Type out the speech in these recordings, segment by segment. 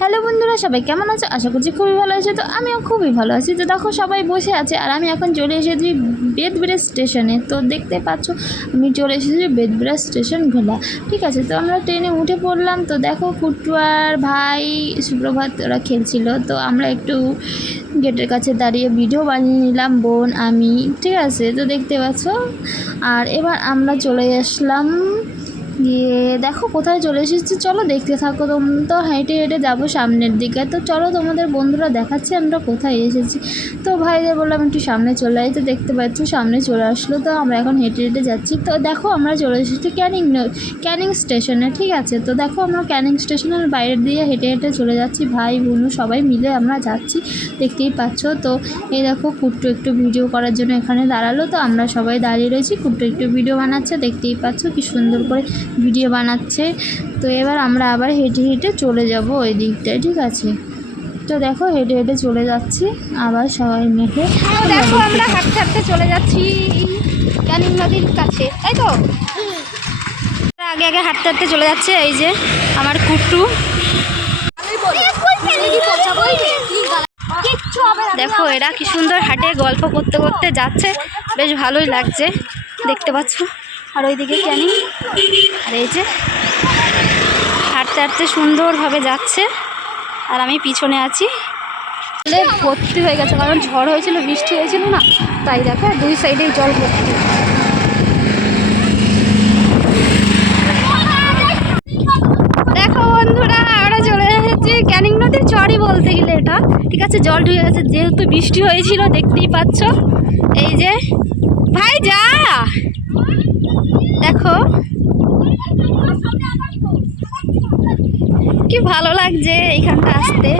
Hello বন্ধুরা, সবাই কেমন আছো? আশা করছি খুবই ভালো আছে। তো আমিও খুবই ভালো আছি। তো দেখো সবাই বসে আছে আর আমি এখন চলে এসেছি বেদব্রিজ স্টেশনে। তো দেখতে পাচ্ছ আমি চলে এসেছি বেদব্রিজ স্টেশন ভোলা। ঠিক আছে, তো আমরা ট্রেনে উঠে পড়লাম। তো দেখো কুট্টু আর ভাই সুপ্রভাত ওরা খেলছিল। তো আমরা একটু গেটের কাছে দাঁড়িয়ে ভিডিও বানিয়ে নিলাম, বোন আমি। ঠিক আছে, তো দেখতে পাচ্ছ। আর এবার আমরা চলে আসলাম গিয়ে দেখো কোথায় চলে এসেছি, চলো দেখতে থাকো। তোমরা তো হেঁটে হেঁটে যাবো সামনের দিকে। তো চলো তোমাদের বন্ধুরা দেখাচ্ছে আমরা কোথায় এসেছি। তো ভাইদের বললাম একটু সামনে চলে যাই। তো দেখতে পাচ্ছ সামনে চলে আসলো। তো আমরা এখন হেঁটে হেঁটে যাচ্ছি। তো দেখো আমরা চলে এসেছি ক্যানিং স্টেশনে। ঠিক আছে, তো দেখো আমরা ক্যানিং স্টেশনের বাইরে দিয়ে হেঁটে হেঁটে চলে যাচ্ছি, ভাই বোনু সবাই মিলে আমরা যাচ্ছি, দেখতেই পাচ্ছ। তো এই দেখো কুট্টু একটু ভিডিও করার জন্য এখানে দাঁড়ালো। তো আমরা সবাই দাঁড়িয়ে রয়েছি, কুট্টু একটু ভিডিও বানাচ্ছে, দেখতেই পাচ্ছ কি সুন্দর করে ভিডিও বানাচ্ছে। তো এবার আমরা আবার হেঁটে হেঁটে চলে যাব ওই দিকটায়। ঠিক আছে, তো দেখো হেঁটে হেঁটে চলে যাচ্ছি আবার সবাই মিলে। দেখো আমরা হাঁটতে হাঁটতে চলে যাচ্ছি ক্যানিং নদীর কাছে, তাই তো আগে আগে হাঁটতে হাঁটতে চলে যাচ্ছে এই যে আমার কুট্টু। দেখো এরা কি সুন্দর হাঁটে, গল্প করতে করতে যাচ্ছে, বেশ ভালোই লাগছে দেখতে পাচ্ছ। আর ওইদিকে ক্যানিং, আর এই যে হাঁটতে হাঁটতে সুন্দরভাবে যাচ্ছে আর আমি পিছনে আছি। ভর্তি হয়ে গেছে কারণ ঝড় হয়েছিল, বৃষ্টি হয়েছিল না, তাই দেখো দুই সাইডেই জল ভর্তি। দেখো বন্ধুরা আমরা চলে এসেছি ক্যানিং নদীর চরই বলতে গেলে এটা। ঠিক আছে, জল ঢুকে গেছে যেহেতু বৃষ্টি হয়েছিল, দেখতেই পাচ্ছ। এই যে ভাই যা দেখো কি ভালো লাগছে এইখানটা আসতে।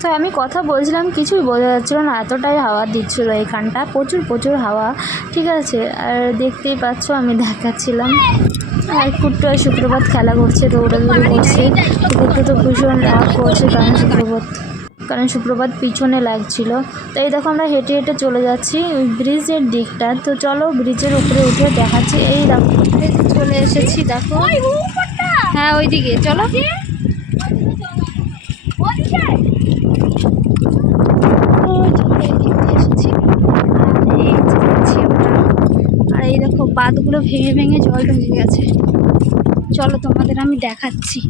তো আমি কথা বলছিলাম, কিছুই বোঝা যাচ্ছিলো না, এতটাই হাওয়া দিচ্ছিলো এখানটা, প্রচুর প্রচুর হাওয়া। ঠিক আছে, আর দেখতেই পাচ্ছ আমি দেখাচ্ছিলাম। আর কুট্টু আর সুপ্রভাত খেলা করছে, দৌড়াদৌড়ি করছে। কুট্টু তো ভীষণ রাগ করছে কারণ সুপ্রভাত পিছনে লাগছিল। তো এই দেখো আমরা হেঁটে হেঁটে চলে যাচ্ছি ওই ব্রিজের দিকটা। তো চলো ব্রিজের উপরে উঠে দেখাচ্ছি। এই দেখো চলে এসেছি, দেখো হ্যাঁ ওইদিকে চলো। আর এই দেখো বাঁধগুলো ভেঙে ভেঙে জল ঢুকে গেছে, চলো তোমাদের আমি দেখাচ্ছি।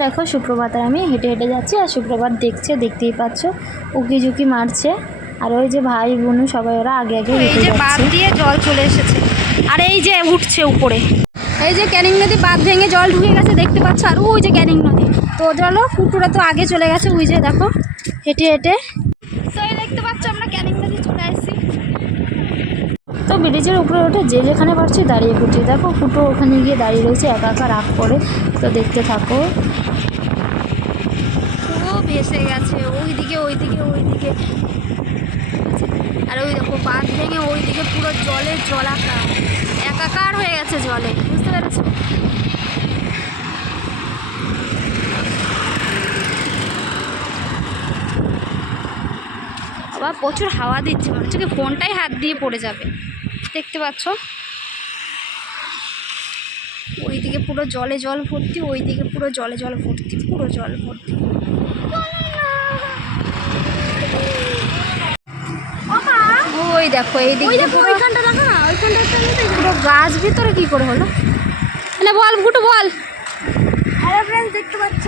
দেখো সুপ্রভাত আর আমি হেঁটে হেঁটে যাচ্ছি আর সুপ্রভাত দেখছে, দেখতেই পাচ্ছ উকি ঝুঁকি মারছে। আর ওই যে ভাই বোনু সবাই ওরা আগে আগে এই হেঁটে যে বাঁধ যাচ্ছে। দিয়ে জল চলে এসেছে আর এই যে উঠছে উপরে। এই যে ক্যানিং নদী বাঁধ ভেঙে জল ঢুকে গেছে দেখতে পাচ্ছ। আর ওই যে ক্যানিং নদী, তো চলো কুটুরা তো আগে চলে গেছে, ওই যে দেখো হেঁটে হেঁটে। তো এই দেখতে পাচ্ছ আমরা ক্যানিং নদী চলে আসছি। তো ব্রিজের উপরে উঠে যে যেখানে পারছি দাঁড়িয়ে পড়ছি। দেখো ফুটো ওখানে গিয়ে দাঁড়িয়ে রয়েছে একা একা রাগ করে। তো দেখতে থাকো। পুরো ভেসে গেছে ওইদিকে ওইদিকে ওইদিকে। আর ওই দেখো বাঁধ ভেঙে ওইদিকে পুরো জলের জলাকার, একাকার হয়ে গেছে জলে, বুঝতে পেরেছো। আবার প্রচুর হাওয়া দিচ্ছে, মনে হচ্ছে কি ফোনটাই হাত দিয়ে পড়ে যাবে। দেখতে পাচ্ছ ওইদিকে পুরো জলে জল ভর্তি, ওইদিকে পুরো জলে জল ভর্তি, পুরো জল ভর্তি। ওই দেখো এই দিকে পুরো পুরো গাছ ভিতরে কি করে হলো না, বল গুটু বল। হ্যালো ফ্রেন্ডস, দেখতে পাচ্ছ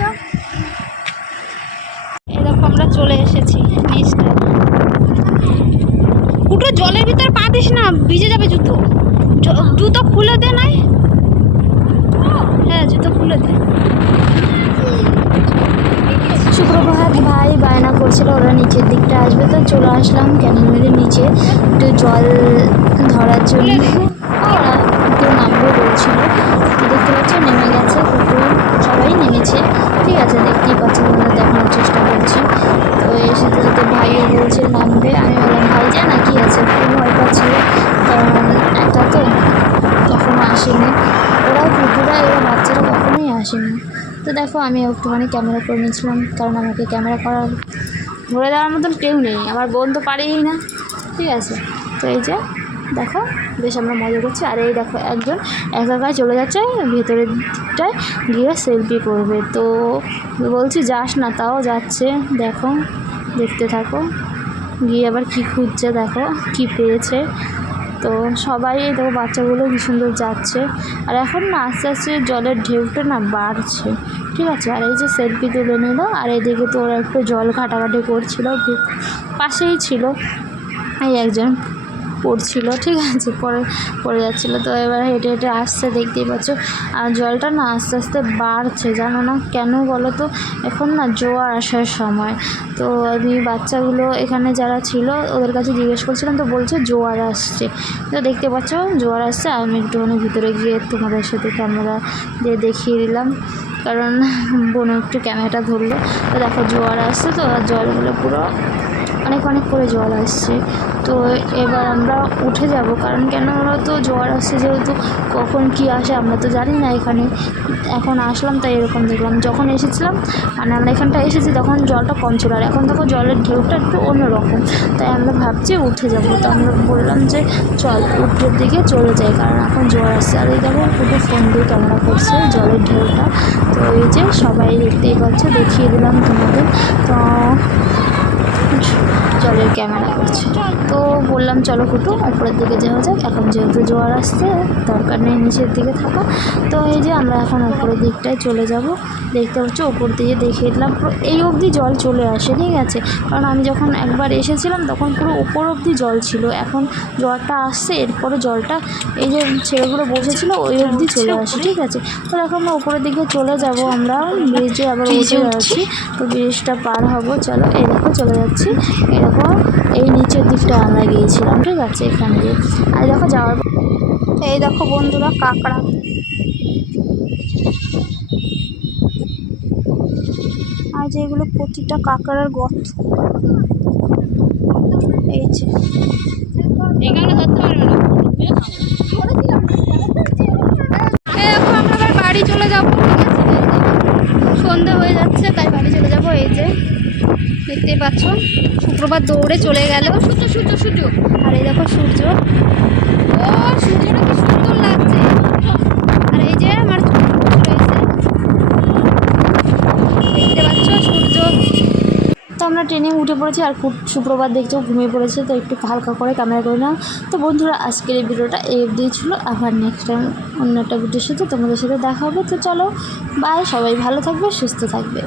এই দেখো আমরা চলে এসেছি নিচটা। গুটু জলের ভিতর পা দিস না, ভিজে যাবে জুতো। জুতো খুলে দে নাই, হ্যাঁ জুতো খুলে দে। সুপ্রভাত ভাই বায়না করছিল ওরা নিচের দিকটা আসবে। তো চলে আসলাম ক্যানিং নদীর নিচে একটু জল ধরার জন্য। ওরা একটু নামবে বলছিল। তো দেখতে পাচ্ছ নেমে গেছে, কুকুর সবাই নেমেছে। ঠিক আছে, দেখতেই পাচ্ছি, তোমাদের দেখানোর চেষ্টা করছি। তো এসে যেতে ভাইও বলছে নামবে, আমি বললাম ভাই যা না কি আছে, খুব ভয় পাচ্ছিল কারণ একা তো কখনো আসেনি। ওরাও কুকুরা এরা বাচ্চারা কখনোই আসেনি। তো দেখো আমি একটুখানি ক্যামেরা করে নিয়েছিলাম কারণ আমাকে ক্যামেরা করার ধরে দেওয়ার মতন কেউ নেই, আমার বোন তো পারেই না। ঠিক আছে, তো এই যে দেখো বেশ আমরা মজা করছি। আর এই দেখো একজন একা একা চলে যাচ্ছে ভেতরের দিকটায় গিয়ে সেলফি করবে, তো বলছি যাস না, তাও যাচ্ছে। দেখো দেখতে থাকো, গিয়ে আবার কি খুঁজছে, দেখো কি পেয়েছে। তো সবাই এই দেখো বাচ্চাগুলো কি সুন্দর যাচ্ছে। আর এখন না আস্তে আস্তে জলের ঢেউটা না বাড়ছে, ঠিক আছে। আর এই যে সেলফি তুলে নিল, আর এদিকে তো ওরা একটু জল ঘাটাঘাটি করছিল, পাশেই ছিল এই একজন পড়ছিল, ঠিক আছে, পড়ে যাচ্ছিলো। তো এবার হেঁটে হেঁটে আসছে, দেখতেই পাচ্ছ। আর জলটা না আস্তে আস্তে বাড়ছে, জানো না কেন বলো তো, এখন না জোয়ার আসার সময়। তো আমি বাচ্চাগুলো এখানে যারা ছিল ওদের কাছে জিজ্ঞেস করছিলাম, তো বলছে জোয়ার আসছে। তো দেখতে পাচ্ছ জোয়ার আসছে। আমি একটুখানি ভিতরে গিয়ে তোমাদের সাথে ক্যামেরা দিয়ে দেখিয়ে দিলাম, কারণ বোন একটু ক্যামেরাটা ধরলো। তো দেখো জোয়ার আসছে, তো জলগুলো পুরো অনেক অনেক করে জল আসছে। তো এবার আমরা উঠে যাব, কারণ কেন ওরা তো জোয়ার আসছে, যেহেতু কখন কি আসে আমরা তো জানি না এখানে। এখন আসলাম তাই এরকম দেখলাম, যখন এসেছিলাম মানে আমরা এখানটা এসেছি তখন জলটা কম ছিল, আর এখন দেখো জলের ঢেউটা একটু অন্যরকম। তাই আমরা ভাবছি উঠে যাব। তো আমরা বললাম যে চল উপরের দিকে চলে যাই, কারণ এখন জোয়ার আসছে। আর এই দেখো পুরো ফোন দিয়ে ক্যামেরা করছে জলের ঢেউটা। তো এই যে সবাই দেখতেই পাচ্ছ, দেখিয়ে দিলাম তোমাদের। তো জলের ক্যামেরা করছে, তো বললাম চলো ফুটু উপরের দিকে যাওয়া যাক, এখন যেহেতু জোয়ার আসছে দরকার নেই নিচের দিকে থাকা। তো এই যে আমরা এখন উপরের দিকটায় চলে যাব। দেখতে পাচ্ছ উপর দিয়ে দেখিয়ে দিলাম, পুরো এই অবধি জল চলে আসে, ঠিক আছে। কারণ আমি যখন একবার এসেছিলাম তখন পুরো উপর অবধি জল ছিল, এখন জলটা আসছে, এরপরে জলটা এই যে ছেলেগুলো বসেছিল ওই অবধি চলে আসে, ঠিক আছে। তো দেখো আমরা উপরের দিকে চলে যাব, আমরা ব্রিজে আবার উঠে যাচ্ছি। তো ব্রিজটা পার হবো, চলো এই দেখো চলে যাচ্ছি। এরকম এই নিচের দিকটা আমরা গিয়েছিলাম, ঠিক আছে, এখান দিয়ে। আর দেখো যাওয়ার এই দেখো বন্ধুরা কাঁকড়া, আর যেগুলো প্রতিটা কাঁকড়ার গর্ত, এই যে এখন আমরা আবার বাড়ি চলে যাবো, সন্ধে হয়ে যাচ্ছে তাই বাড়ি চলে যাবো। এই যে দেখতেই পাচ্ছ শুক্রবার দৌড়ে চলে গেল, সূর্য আর এই দেখো সূর্য, ও সূর্যটা কি সুন্দর লাগছে। আর এই যে আমার রয়েছে, দেখতে পাচ্ছ সূর্য। তো আমরা ট্রেনে উঠে পড়েছি, আর শুক্রবার দেখছো ঘুমিয়ে পড়েছে, তো একটু হালকা করে ক্যামেরা করে নাও। তো বন্ধুরা আজকের এই ভিডিওটা এই অবধি ছিল, আবার নেক্সট টাইম অন্য একটা ভিডিওর সাথে তোমাদের সাথে দেখা হবে। তো চলো বাই, সবাই ভালো থাকবে, সুস্থ থাকবে।